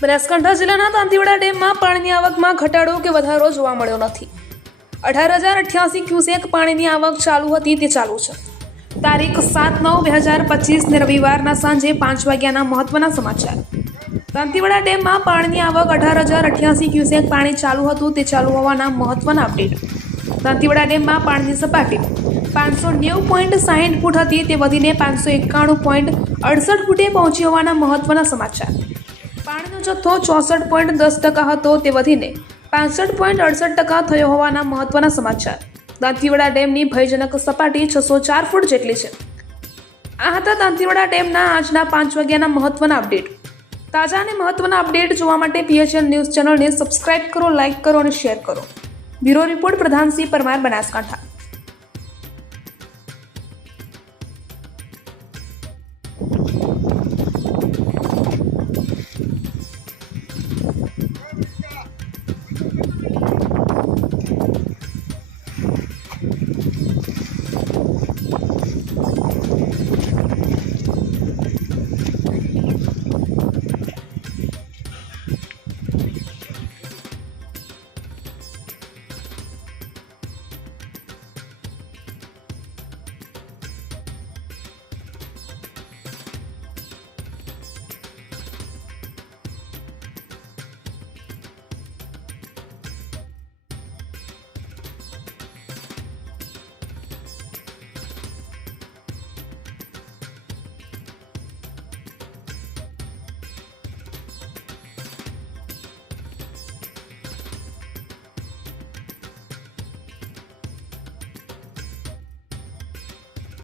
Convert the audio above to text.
બનાસકાંઠા જિલ્લાના દાંતીવાડા ડેમમાં પાણીની આવકમાં ઘટાડો કે વધારો જોવા મળ્યો નથી। 18,088 ક્યુસેક પાણીની આવક ચાલુ હતી તે ચાલુ છે। તારીખ 7/9/2025 રવિવારના સાંજે 5 વાગ્યાના મહત્વના સમાચાર। દાંતીવાડા ડેમમાં પાણીની આવક 18,088 ક્યુસેક પાણી ચાલુ હતું તે ચાલુ હોવાના મહત્વના અપડેટ। દાંતીવાડા ડેમમાં પાણીની સપાટી 590.60 ફૂટ હતી તે વધીને 591.68 ફૂટે પહોંચી હોવાના મહત્વના સમાચાર। પાણીનો જથ્થો 64.10% હતો તે વધીને 65.68% થયો હોવાના મહત્વના સમાચાર। દાંતીવાડા ડેમની ભયજનક સપાટી 604 ફૂટ જેટલી છે। આ હતા દાંતીવાડા ડેમના આજના 5 વાગ્યાના મહત્વના અપડેટ। તાજા અને મહત્વના અપડેટ જોવા માટે PHN ન્યૂઝ ચેનલને સબસ્ક્રાઇબ કરો, લાઇક કરો અને શેર કરો। Bureau report Pradhansinh Parmar, Banaskantha.